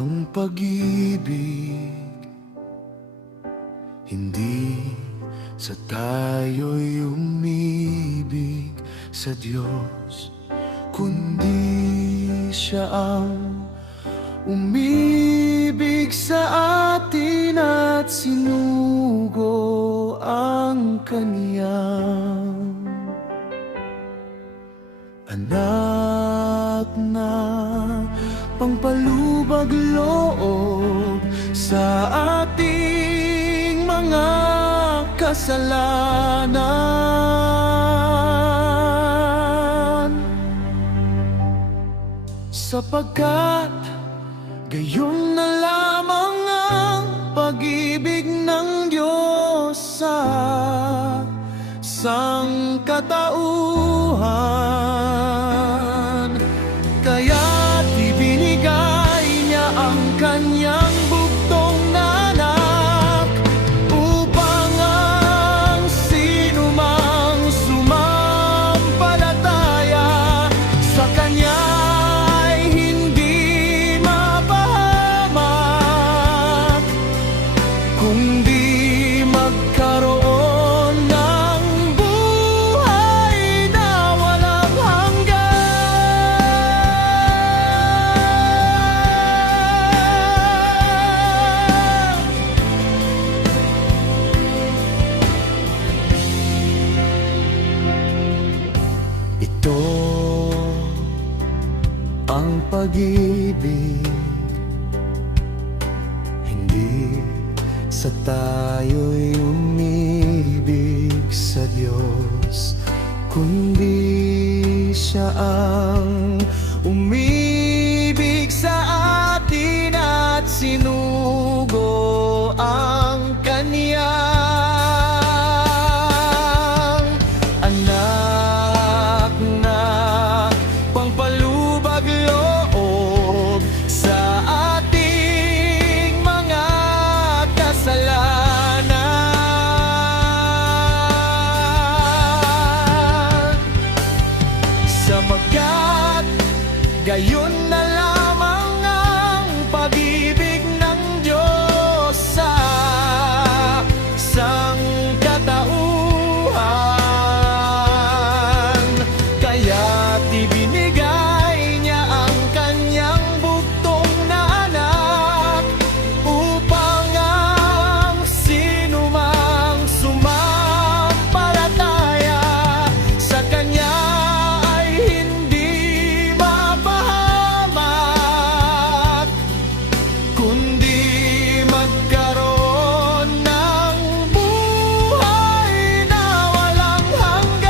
ang pag-ibig, hindi sa tayo'y umibig sa Diyos, kundi Siya ang umibig sa atin at sinugo ang Kaniyang anak na pangpalubag loob sa ating mga kasalanan, sapagkat gayon na lamang ang pag-ibig ng Diyos sa sangkatauhan. Kaya't ibinigay niya ang Kanyang bugtong na anak, upang ang sinumang sumampalataya sa Kanya ay hindi mapahamak, kundi magkaroon ng buhay na walang hanggan. Ito ang pag-ibig, hindi sa tayo'y umibig sa Diyos, kundi Siya ang umibig sa atin at sinugo ang Kaniyang anak na pangpalubag loob sa ating mga kasalanan, sapagkat gayon na lamang ang pag-ibig ng Diyos sa sangkatauhan. Kaya't ibinigay niya ang Kanyang bugtong na anak, upang ang sinumang sumampalataya sa Kanya ay hindi mapahamak, kundi magkaroon ng buhay na walang hanggan.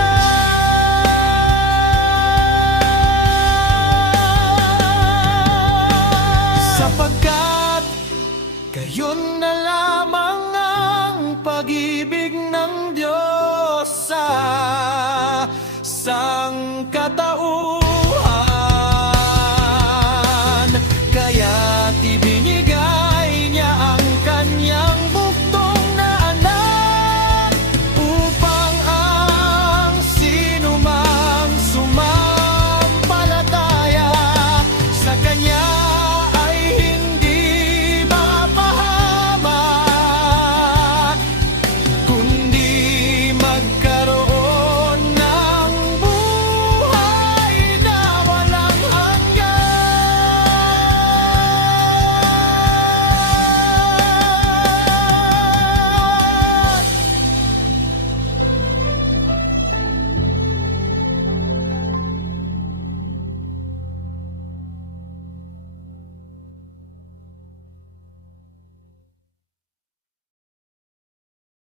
Sapagkat gayon na lamang ang pag-ibig ng Diyos sa sangkatauhan.